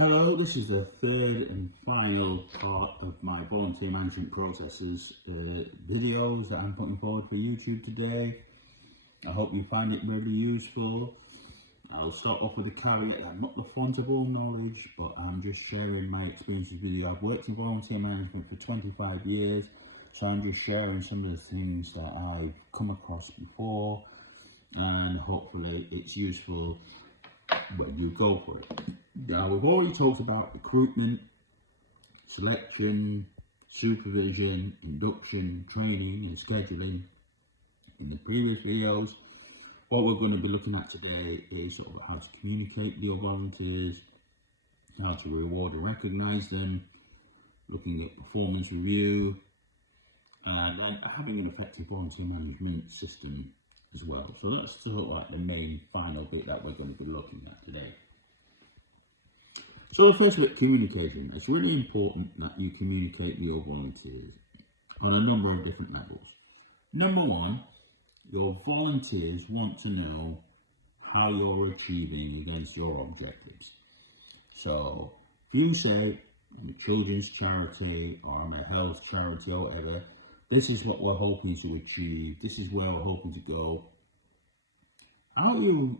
Hello, this is the third and final part of my volunteer management processes videos that I'm putting forward for YouTube today. I hope you find it really useful. I'll start off with a caveat that I'm not the font of all knowledge, but I'm just sharing my experiences with you. I've worked in volunteer management for 25 years, so I'm just sharing some of the things that I've come across before, and hopefully it's useful when you go for it. Now, we've already talked about recruitment, selection, supervision, induction, training, and scheduling in the previous videos. What we're going to be looking at today is sort of how to communicate with your volunteers, how to reward and recognise them, looking at performance review, and then having an effective volunteer management system as well. So that's sort of like the main final bit that we're going to be looking at today. So the first bit, communication. It's really important that you communicate with your volunteers on a number of different levels. Number one, your volunteers want to know how you're achieving against your objectives. So if you say, I'm a children's charity or I'm a health charity or whatever, this is what we're hoping to achieve, this is where we're hoping to go. How are you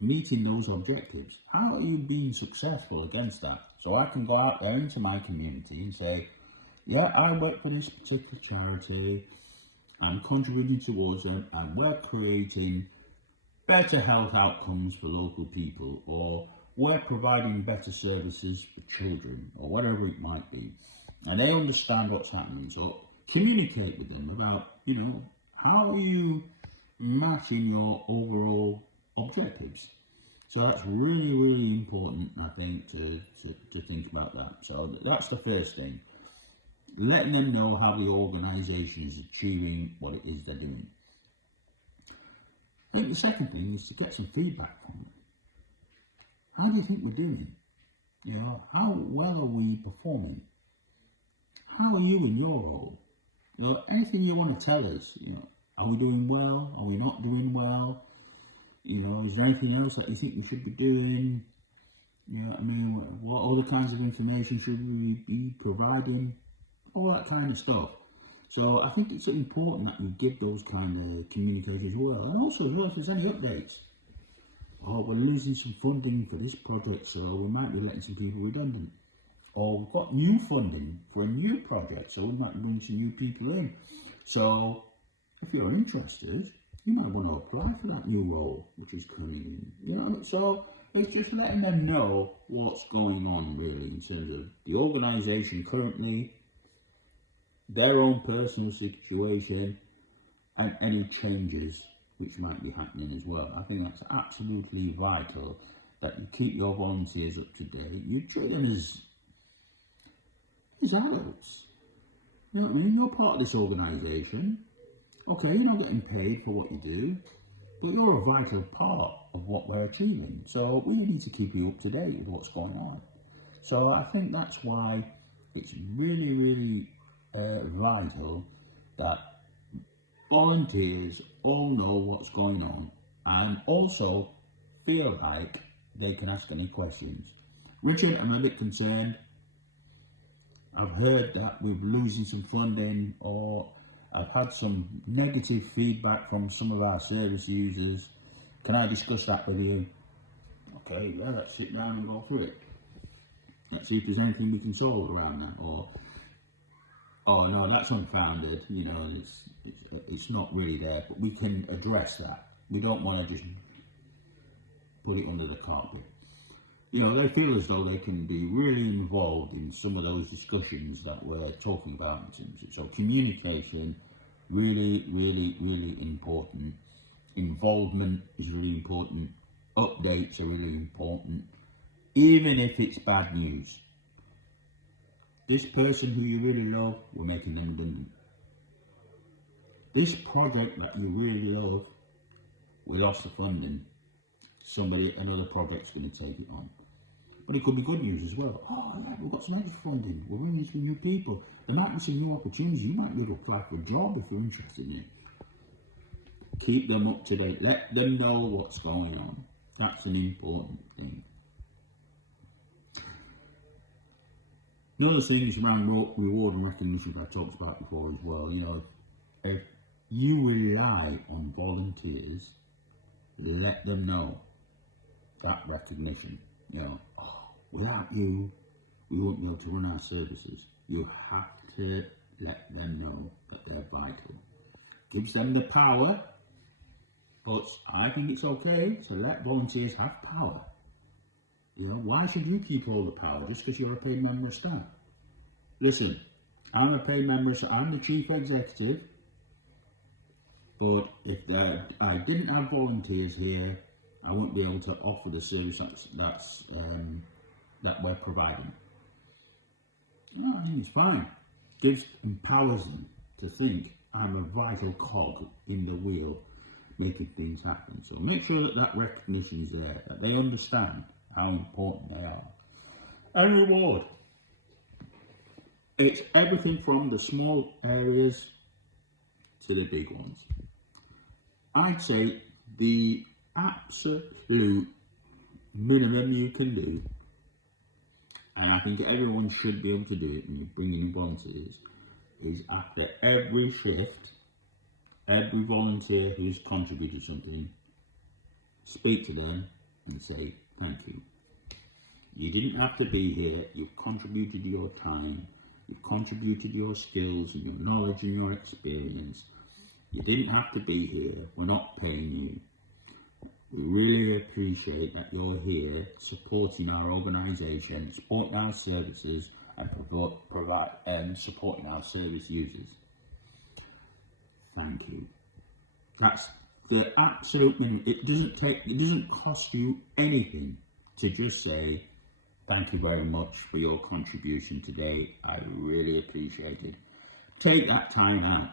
meeting those objectives? How are you being successful against that? So I can go out there into my community and say, yeah, I work for this particular charity, I'm contributing towards them, and we're creating better health outcomes for local people, or we're providing better services for children, or whatever it might be. And they understand what's happening. So communicate with them about, how are you matching your overall objectives. So that's really, really important, I think, to think about that. So that's the first thing. Letting them know how the organisation is achieving what it is they're doing. I think the second thing is to get some feedback from them. How do you think we're doing? How well are we performing? How are you in your role? Anything you want to tell us, are we doing well? Are we not doing well? Is there anything else that you think we should be doing? What other kinds of information should we be providing? All that kind of stuff. So I think it's important that you give those kind of communications as well. And also as well, if there's any updates. Oh, we're losing some funding for this project, so we might be letting some people redundant. Or we've got new funding for a new project, so we might bring some new people in. So if you're interested, you might want to apply for that new role which is coming in. So it's just letting them know what's going on really in terms of the organisation currently, their own personal situation, and any changes which might be happening as well. I think that's absolutely vital that you keep your volunteers up to date. You treat them as adults. You know what I mean? You're part of this organisation. Okay, you're not getting paid for what you do, but you're a vital part of what we're achieving. So we need to keep you up to date with what's going on. So I think that's why it's really, really vital that volunteers all know what's going on and also feel like they can ask any questions. Richard, I'm a bit concerned. I've heard that we're losing some funding, or I've had some negative feedback from some of our service users. Can I discuss that with you? Okay, yeah, let's sit down and go through it. Let's see if there's anything we can solve around that. Or, oh no, that's unfounded. It's not really there, but we can address that. We don't want to just put it under the carpet. They feel as though they can be really involved in some of those discussions that we're talking about in terms of, so communication, really, really, really important. Involvement is really important. Updates are really important, even if it's bad news. This person who you really love, we're making them redundant. This project that you really love, we lost the funding. Another project's going to take it on. But it could be good news as well. Oh yeah, we've got some extra funding. We're bringing some new people. There might be some new opportunities. You might be able to apply for a job if you're interested in it. Keep them up to date. Let them know what's going on. That's an important thing. Another thing is around reward and recognition that I talked about before as well. You know, if you rely on volunteers, let them know that recognition. You know, oh, without you, we won't be able to run our services. You have to let them know that they're vital. Gives them the power, but I think it's okay to let volunteers have power. You know, why should you keep all the power just because you're a paid member of staff? Listen, I'm a paid member, so I'm the chief executive. But if I didn't have volunteers here, I wouldn't be able to offer the service that we're providing. No, I think it's fine. Empowers them to think I'm a vital cog in the wheel, making things happen. So make sure that recognition is there, that they understand how important they are. And reward. It's everything from the small areas to the big ones. I'd say the absolute minimum you can do, and I think everyone should be able to do it when you're bringing in volunteers, is after every shift, every volunteer who's contributed something, speak to them and say thank you. You didn't have to be here, you've contributed your time, you've contributed your skills and your knowledge and your experience. You didn't have to be here, we're not paying you. We really appreciate that you're here supporting our organisation, supporting our services and supporting our service users. Thank you. That's the absolute minimum. It doesn't cost you anything to just say, thank you very much for your contribution today. I really appreciate it. Take that time out.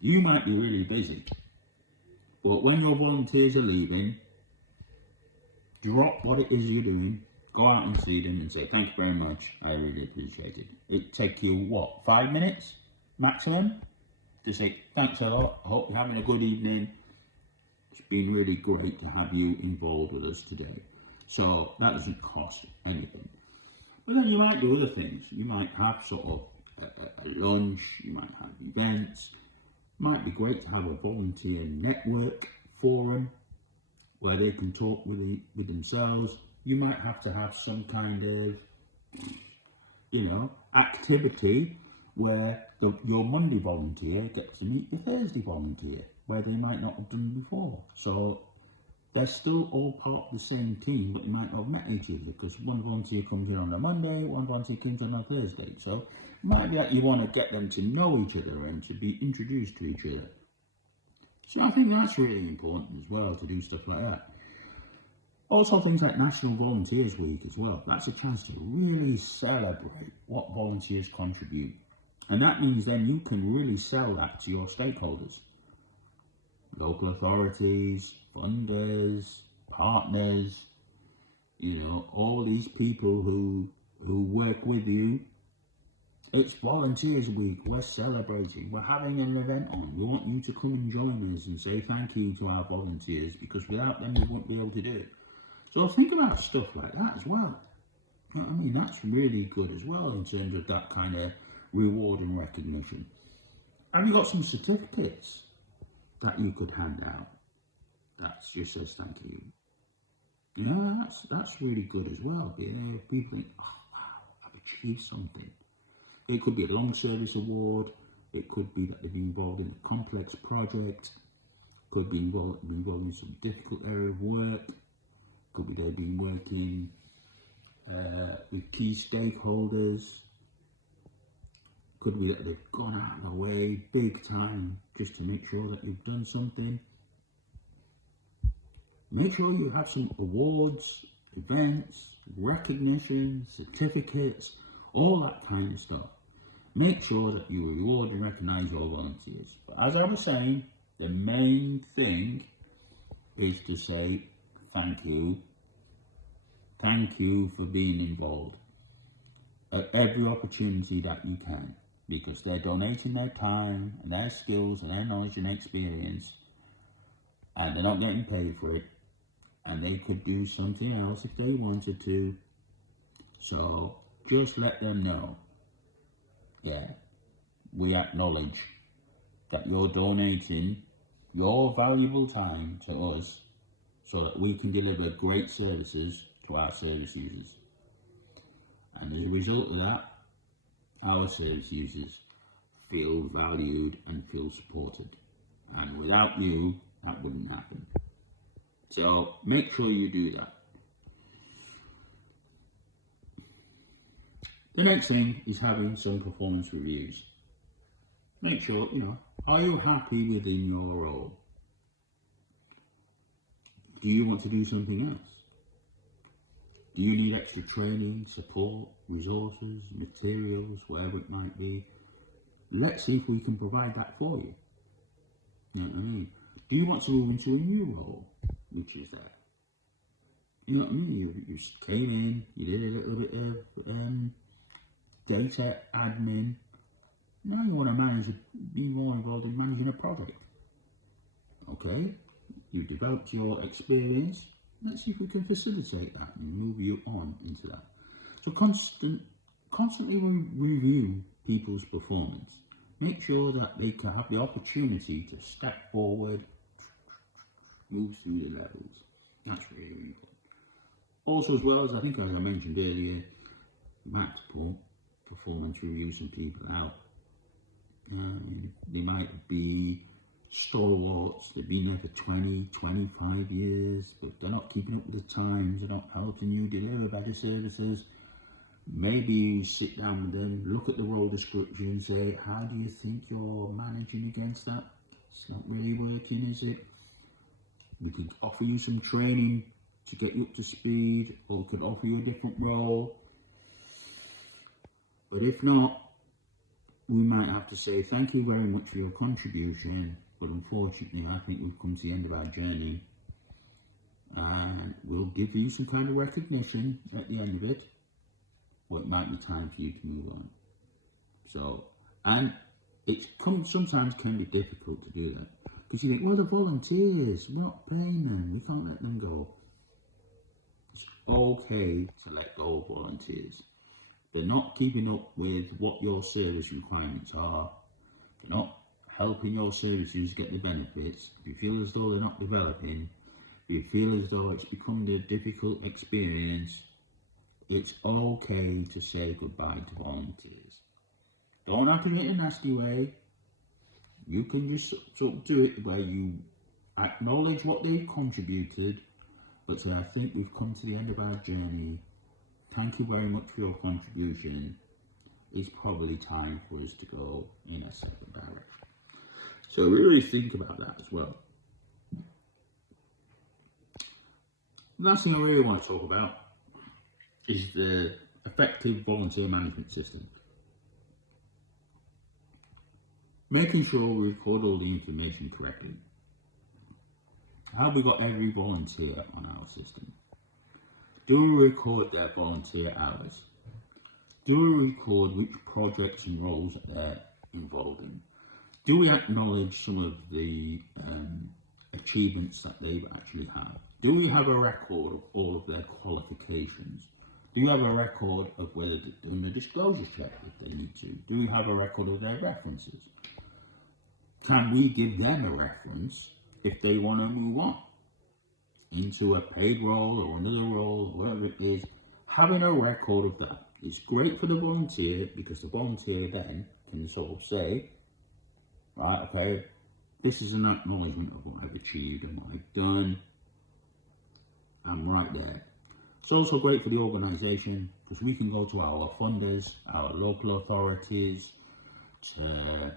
You might be really busy, but when your volunteers are leaving, drop what it is you're doing, go out and see them and say, thank you very much, I really appreciate it. It'd take you, 5 minutes maximum to say, thanks a lot, I hope you're having a good evening. It's been really great to have you involved with us today. So that doesn't cost anything. But then you might do other things. You might have sort of a lunch, you might have events. Might be great to have a volunteer network forum where they can talk with themselves. You might have to have some kind of, activity where your Monday volunteer gets to meet your Thursday volunteer, where they might not have done before. So they're still all part of the same team, but they might not have met each other because one volunteer comes in on a Monday, one volunteer comes in on a Thursday. So it might be that you want to get them to know each other and to be introduced to each other. So I think that's really important as well, to do stuff like that. Also things like National Volunteers Week as well. That's a chance to really celebrate what volunteers contribute. And that means then you can really sell that to your stakeholders. Local authorities, funders, partners, all these people who work with you. It's Volunteers Week, we're celebrating, we're having an event on. We want you to come and join us and say thank you to our volunteers, because without them we wouldn't be able to do it. So think about stuff like that as well. I mean, that's really good as well in terms of that kind of reward and recognition. Have you got some certificates that you could hand out that just says thank you? That's really good as well. People think, oh wow, I've achieved something. It could be a long service award. It could be that they've been involved in a complex project. Could be involved in some difficult area of work. Could be they've been working with key stakeholders. Could be that they've gone out of their way big time just to make sure that you've done something. Make sure you have some awards, events, recognition, certificates, all that kind of stuff. Make sure that you reward and recognise your volunteers. But as I was saying, the main thing is to say thank you. Thank you for being involved at every opportunity that you can, because they're donating their time and their skills and their knowledge and experience, and they're not getting paid for it, and they could do something else if they wanted to. So just let them know, yeah, we acknowledge that you're donating your valuable time to us so that we can deliver great services to our service users. And as a result of that, our service users feel valued and feel supported. And without you, that wouldn't happen. So make sure you do that. The next thing is having some performance reviews. Make sure, are you happy within your role? Do you want to do something else? Do you need extra training, support, resources, materials, whatever it might be? Let's see if we can provide that for you. You know what I mean? Do you want to move into a new role, which is that? You know what I mean? You came in, you did a little bit of data admin. Now you want to be more involved in managing a project. Okay, you've developed your experience. Let's see if we can facilitate that and move you on into that. So constantly review people's performance. Make sure that they can have the opportunity to step forward, move through the levels. That's really important. Also, as well as I mentioned earlier, multiple performance review some people out. They might be stalwarts, they've been there for 20, 25 years, but they're not keeping up with the times, they're not helping you deliver better services. Maybe you sit down with them, look at the role description and say, how do you think you're managing against that? It's not really working, is it? We could offer you some training to get you up to speed, or we could offer you a different role. But if not, we might have to say thank you very much for your contribution, but unfortunately I think we've come to the end of our journey, and we'll give you some kind of recognition at the end of it, or it might be time for you to move on. So, and sometimes can be difficult to do that, because you think, well, the volunteers, we're not paying them, we can't let them go. It's okay to let go of volunteers. They're not keeping up with what your service requirements are. They're not helping your service users get the benefits. If you feel as though they're not developing, if you feel as though it's become a difficult experience, it's okay to say goodbye to volunteers. Don't have to do it in a nasty way. You can just sort of do it where you acknowledge what they've contributed, but say, I think we've come to the end of our journey. Thank you very much for your contribution. It's probably time for us to go in a separate direction. So really think about that as well. The last thing I really want to talk about is the effective volunteer management system. Making sure we record all the information correctly. Have we got every volunteer on our system? Do we record their volunteer hours? Do we record which projects and roles that they're involved in? Do we acknowledge some of the achievements that they've actually had? Do we have a record of all of their qualifications? Do you have a record of whether they've done a disclosure check if they need to? Do we have a record of their references? Can we give them a reference if they want to move on into a paid role or another role, whatever it is? Having a record of that is great for the volunteer, because the volunteer then can sort of say, right, okay, this is an acknowledgement of what I've achieved and what I've done. I'm right there. It's also great for the organisation, because we can go to our funders, our local authorities, to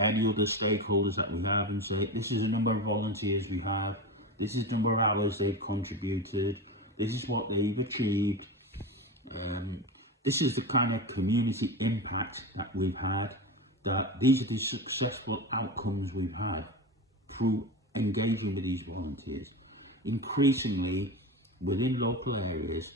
any other stakeholders that we have, and say, this is the number of volunteers we have, this is the number of hours they've contributed, this is what they've achieved, this is the kind of community impact that we've had, that these are the successful outcomes we've had through engaging with these volunteers. Increasingly, within local areas,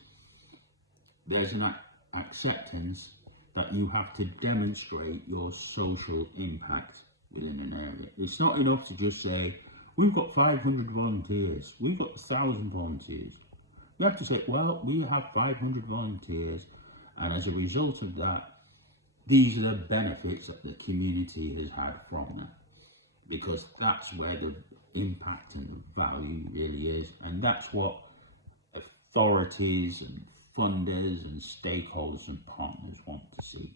there's an acceptance that you have to demonstrate your social impact within an area. It's not enough to just say, we've got 500 volunteers, we've got 1,000 volunteers. You have to say, well, we have 500 volunteers, And as a result of that, these are the benefits that the community has had from that, because that's where the impact and the value really is, and that's what authorities and funders and stakeholders and partners want to see,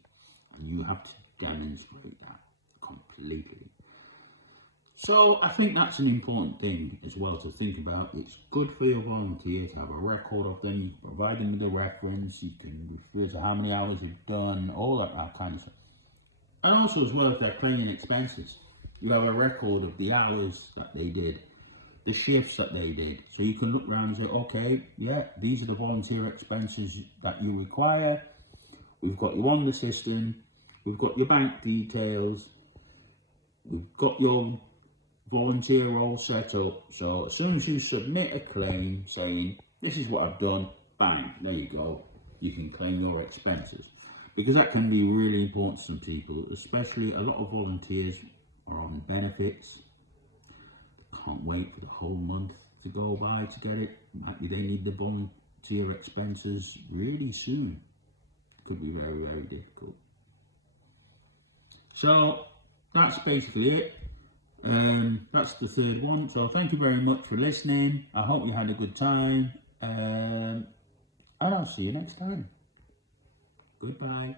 and you have to demonstrate that completely. So I think that's an important thing as well to think about. It's good for your volunteers to have a record of them. You can provide them with a reference. You can refer to how many hours you've done, all that kind of stuff. And also as well, if they're claiming expenses, you have a record of the hours that they did, the shifts that they did. So you can look around and say, okay, yeah, these are the volunteer expenses that you require. We've got you on the system. We've got your bank details. We've got your volunteer all set up. So as soon as you submit a claim saying, this is what I've done, bang, there you go. You can claim your expenses. Because that can be really important to some people, especially a lot of volunteers are on benefits. They can't wait for the whole month to go by to get it. Maybe they need the volunteer expenses really soon. It could be very, very difficult. So that's basically it. That's the third one. So thank you very much for listening. I hope you had a good time. And I'll see you next time. Goodbye.